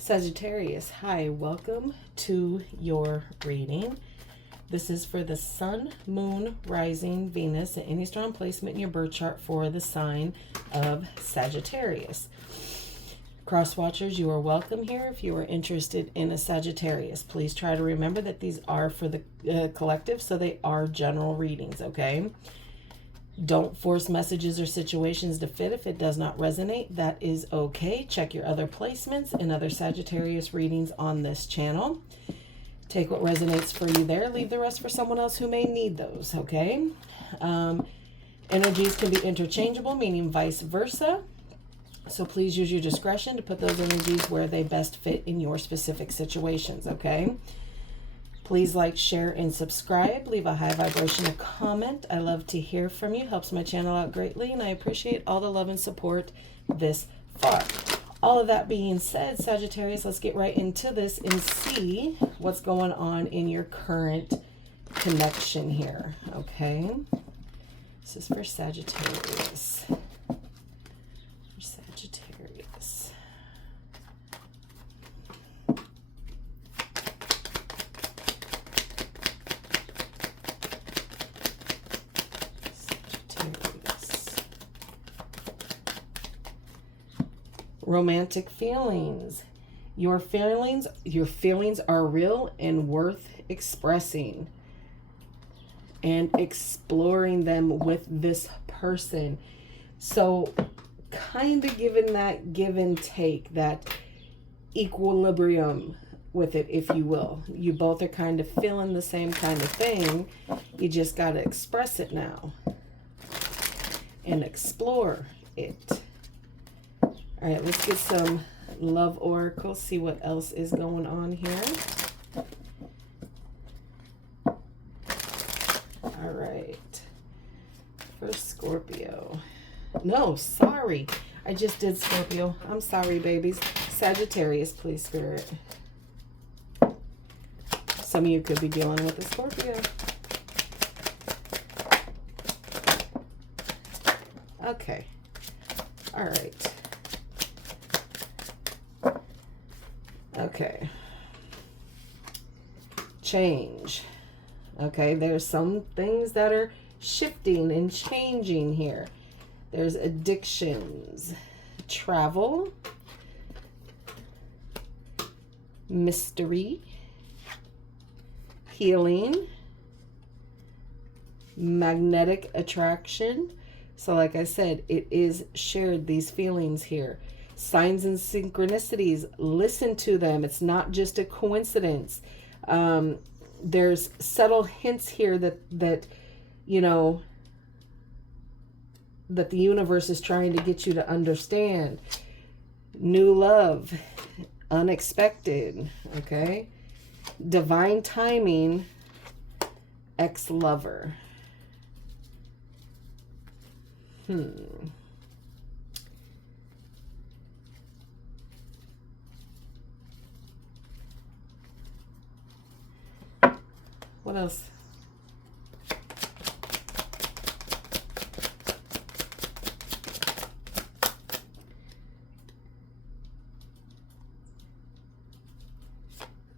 Sagittarius, hi, welcome to your reading. This is for the Sun, Moon, Rising, Venus, and any strong placement in your birth chart for the sign of Sagittarius. Crosswatchers, you are welcome here. If you are interested in a Sagittarius, please try to remember that these are for the collective, so they are general readings, okay? Don't force messages or situations to fit. If it does not resonate, that is okay. Check your other placements and other Sagittarius readings on this channel. Take what resonates for you there. Leave the rest for someone else who may need those, okay? Energies can be interchangeable, meaning vice versa. So please use your discretion to put those energies where they best fit in your specific situations, okay? Please like, share, and subscribe. Leave a high vibrational comment. I love to hear from you. Helps my channel out greatly, and I appreciate all the love and support this far. All of that being said, Sagittarius, let's get right into this and see what's going on in your current connection here, okay? This is for Sagittarius. Sagittarius. Romantic feelings. Your feelings are real and worth expressing and exploring them with this person. So kind of given that give and take, that equilibrium with it, if you will. You both are kind of feeling the same kind of thing. You just got to express it now and explore it. All right, let's get some love oracles, see what else is going on here. All right. For Scorpio. No, sorry. I just did Scorpio. I'm sorry, babies. Sagittarius, please, Spirit. Some of you could be dealing with a Scorpio. Okay. All right. Okay. Change. Okay, there's some things that are shifting and changing here. There's addictions, travel, mystery, healing, magnetic attraction. So like I said, it is shared, these feelings here. Signs and synchronicities, listen to them. It's not just a coincidence. There's subtle hints here that you know, that the universe is trying to get you to understand. New love, unexpected, okay? Divine timing, ex-lover. What else?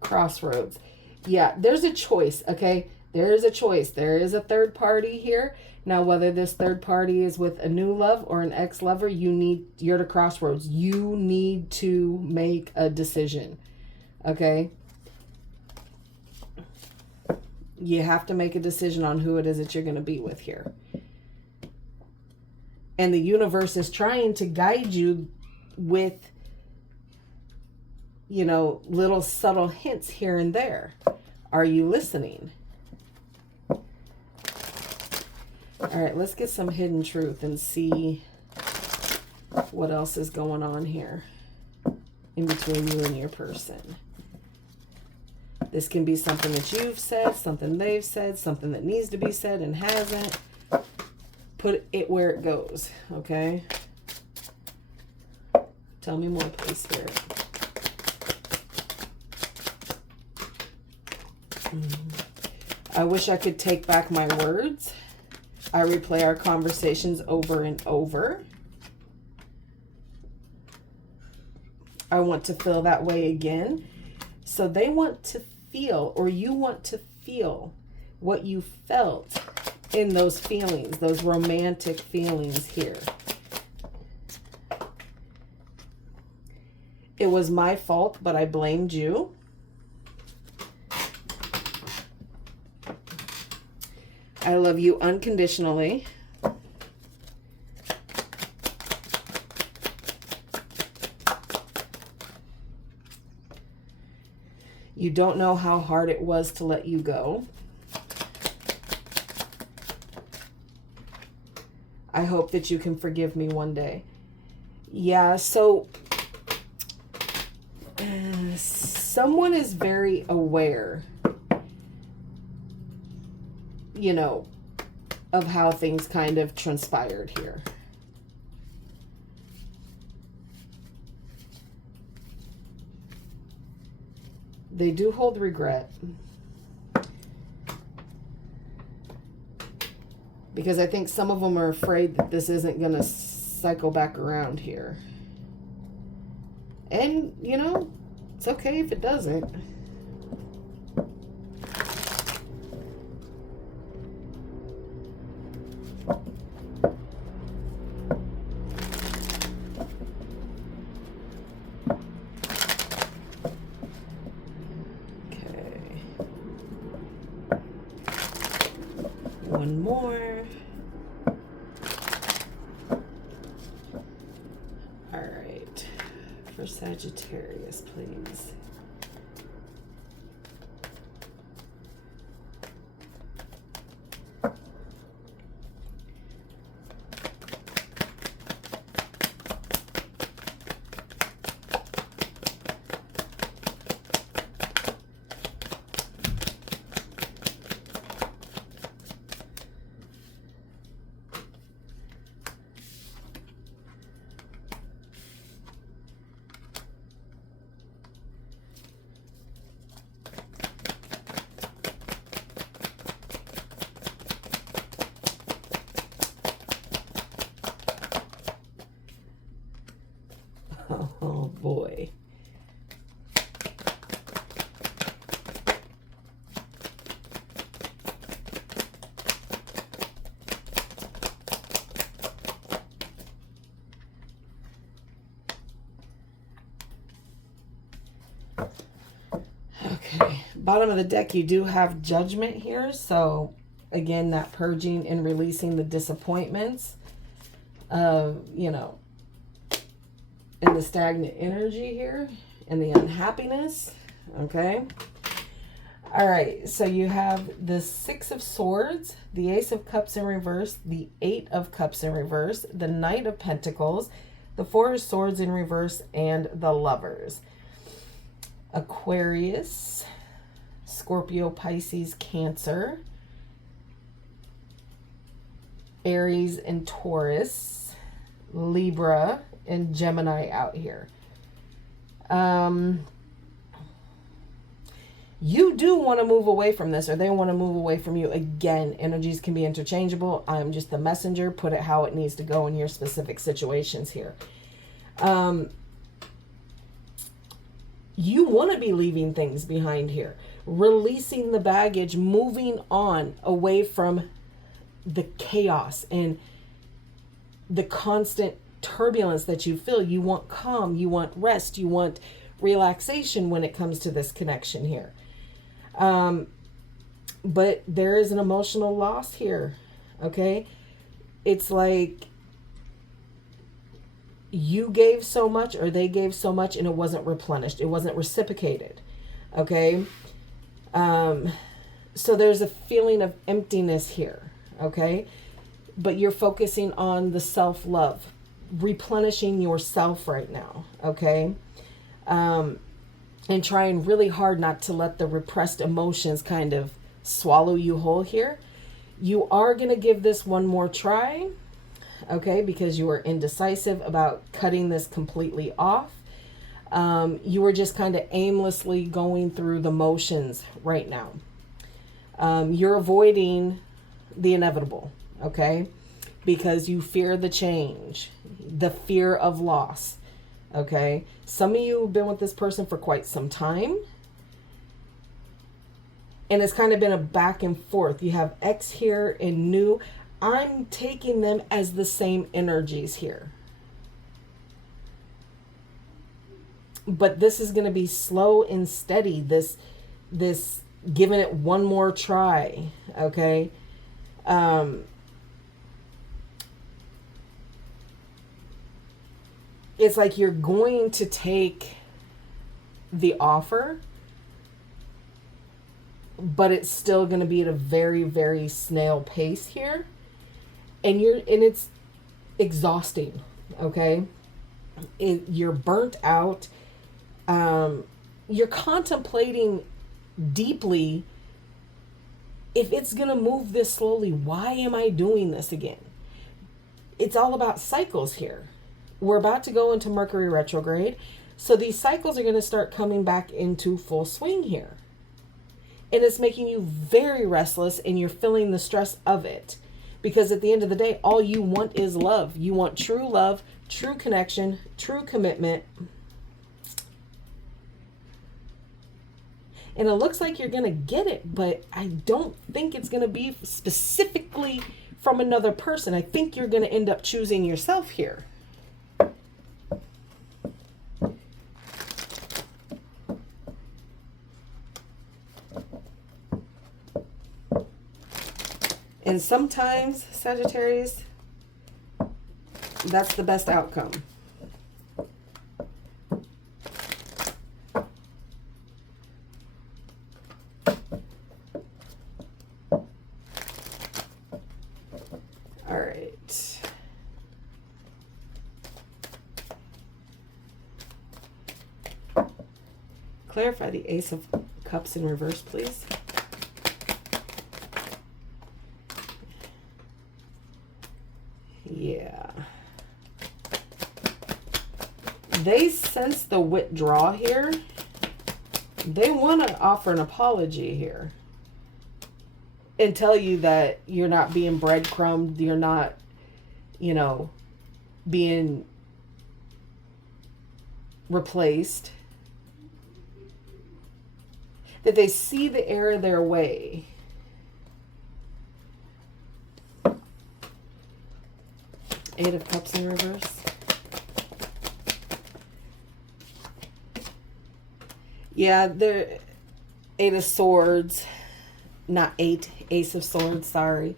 Crossroads. Yeah, there's a choice, okay? There is a choice. There is a third party here. Now, whether this third party is with a new love or an ex-lover, you're at a crossroads. You need to make a decision, okay? You have to make a decision on who it is that you're going to be with here. And the universe is trying to guide you with, you know, little subtle hints here and there. Are you listening? All right, let's get some hidden truth and see what else is going on here in between you and your person. This can be something that you've said, something they've said, something that needs to be said and hasn't. Put it where it goes, okay? Tell me more, please, Spirit. I wish I could take back my words. I replay our conversations over and over. I want to feel that way again. So they want to feel, or you want to feel what you felt in those feelings, those romantic feelings here. It was my fault, but I blamed you. I love you unconditionally. You don't know how hard it was to let you go. I hope that you can forgive me one day. Yeah, so someone is very aware, you know, of how things kind of transpired here. They do hold regret. Because I think some of them are afraid that this isn't going to cycle back around here. And, you know, it's okay if it doesn't. One more. All right. For Sagittarius, please. Oh boy. Okay, bottom of the deck, you do have Judgment here. So again, that purging and releasing the disappointments of, you know, and the stagnant energy here and the unhappiness. Okay. All right. So you have the Six of Swords, the Ace of Cups in reverse, the Eight of Cups in reverse, the Knight of Pentacles, the Four of Swords in reverse, and the Lovers. Aquarius, Scorpio, Pisces, Cancer, Aries and Taurus, Libra, and Gemini out here. You do want to move away from this, or they want to move away from you. Again, energies can be interchangeable. I'm just the messenger. Put it how it needs to go in your specific situations here. You want to be leaving things behind here, releasing the baggage, moving on away from the chaos and the constant turbulence that you feel. You want calm, you want rest, you want relaxation when it comes to this connection here. But there is an emotional loss here. Okay. It's like you gave so much, or they gave so much, and it wasn't replenished. It wasn't reciprocated. Okay. So there's a feeling of emptiness here. Okay. But you're focusing on the self-love, replenishing yourself right now. Okay. And trying really hard not to let the repressed emotions kind of swallow you whole here. You are going to give this one more try, okay, because you are indecisive about cutting this completely off. You are just kind of aimlessly going through the motions right now. You're avoiding the inevitable, okay, because you fear the change, the fear of loss. Okay. Some of you have been with this person for quite some time. And it's kind of been a back and forth. You have ex here and new. I'm taking them as the same energies here. But this is going to be slow and steady. This giving it one more try. Okay. It's like you're going to take the offer, but it's still going to be at a very, very snail pace here. And it's exhausting. Okay. You're burnt out. You're contemplating deeply, if it's going to move this slowly, why am I doing this again? It's all about cycles here. We're about to go into Mercury retrograde. So these cycles are going to start coming back into full swing here. And it's making you very restless, and you're feeling the stress of it. Because at the end of the day, all you want is love. You want true love, true connection, true commitment. And it looks like you're going to get it, but I don't think it's going to be specifically from another person. I think you're going to end up choosing yourself here. And sometimes, Sagittarius, that's the best outcome. All right. Clarify the Ace of Cups in reverse, please. Yeah. They sense the withdrawal here. They want to offer an apology here and tell you that you're not being breadcrumbed. You're not, being replaced. That they see the error their way. Eight of Cups in reverse. Yeah, they're Eight of Swords. Not eight. Ace of Swords, sorry.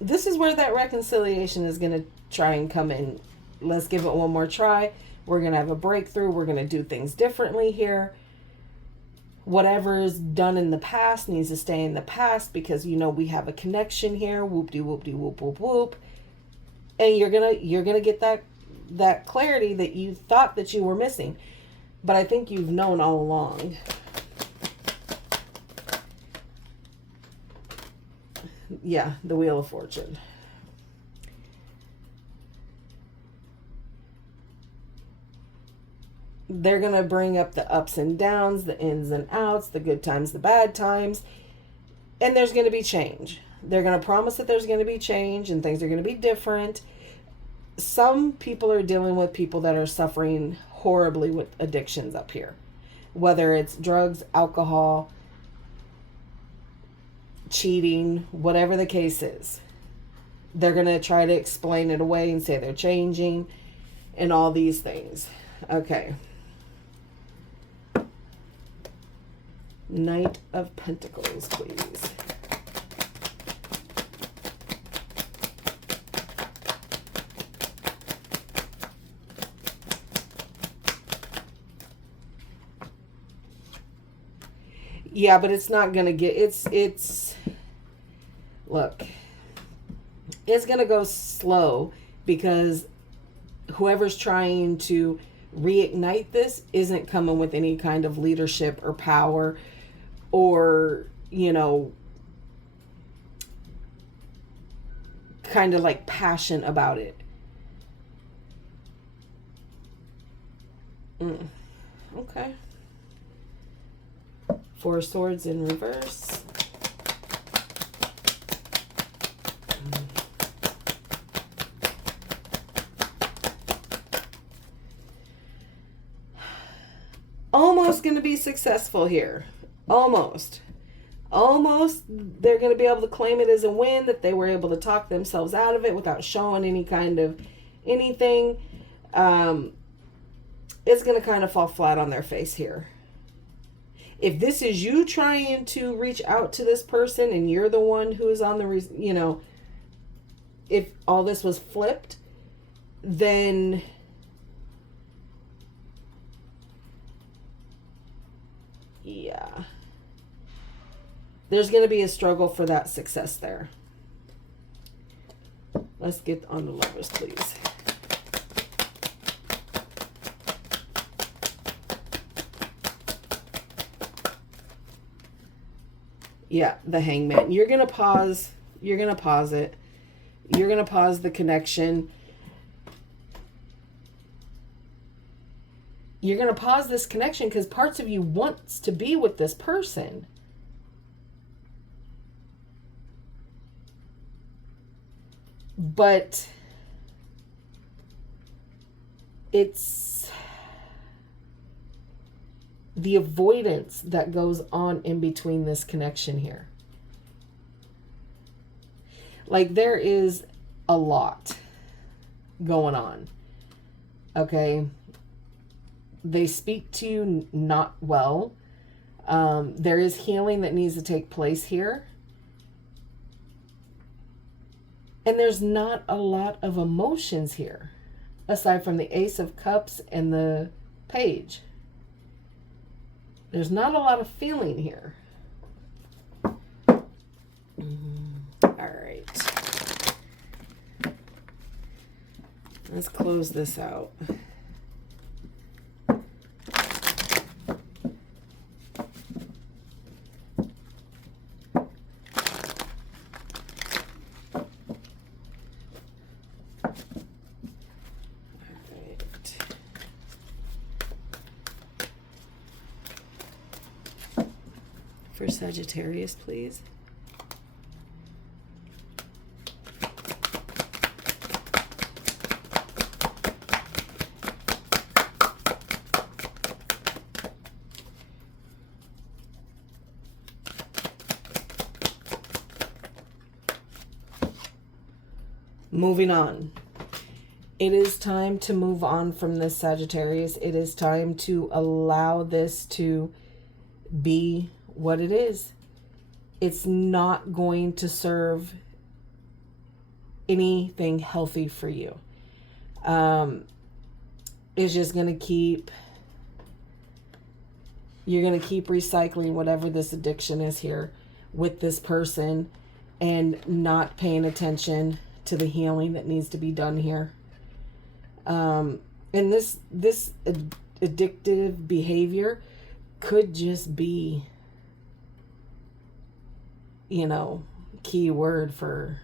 This is where that reconciliation is going to try and come in. Let's give it one more try. We're going to have a breakthrough. We're going to do things differently here. Whatever is done in the past needs to stay in the past, because we have a connection here. Whoop-de-whoop-de-whoop, whoop, whoop. And you're gonna get that clarity that you thought that you were missing. But I think you've known all along. Yeah, the Wheel of Fortune. They're going to bring up the ups and downs, the ins and outs, the good times, the bad times. And there's going to be change. They're going to promise that there's going to be change and things are going to be different. Some people are dealing with people that are suffering horribly with addictions up here. Whether it's drugs, alcohol, cheating, whatever the case is. They're going to try to explain it away and say they're changing and all these things. Okay. Knight of Pentacles, please. Yeah, but it's not going to get, look, it's going to go slow because whoever's trying to reignite this isn't coming with any kind of leadership or power or, kind of like passion about it. Okay. Four of Swords in reverse. almost going to be successful here. Almost. Almost. They're going to be able to claim it as a win, that they were able to talk themselves out of it without showing any kind of anything. It's going to kind of fall flat on their face here. If this is you trying to reach out to this person and you're the one who is on the, you know, if all this was flipped, then yeah, there's going to be a struggle for that success there. Let's get on the Lovers, please. Yeah, the Hangman. You're going to pause. You're going to pause it. You're going to pause the connection. You're going to pause this connection because parts of you wants to be with this person. But it's the avoidance that goes on in between this connection here. Like, there is a lot going on. Okay. They speak to you not well. There is healing that needs to take place here. And there's not a lot of emotions here, aside from the Ace of Cups and the Page. There's not a lot of feeling here. All right. Let's close this out. For Sagittarius, please. Moving on. It is time to move on from this, Sagittarius. It is time to allow this to be what it is. It's not going to serve anything healthy for you. It's just going to keep, you're going to keep recycling whatever this addiction is here with this person and not paying attention to the healing that needs to be done here. And this addictive behavior could just be, you know, key word for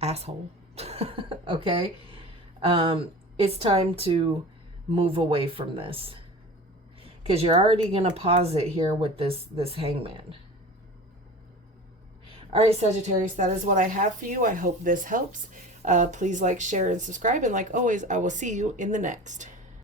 asshole. Okay. It's time to move away from this, because you're already going to pause it here with this Hangman. All right, Sagittarius, that is what I have for you. I hope this helps. Please like, share, and subscribe. And like always, I will see you in the next.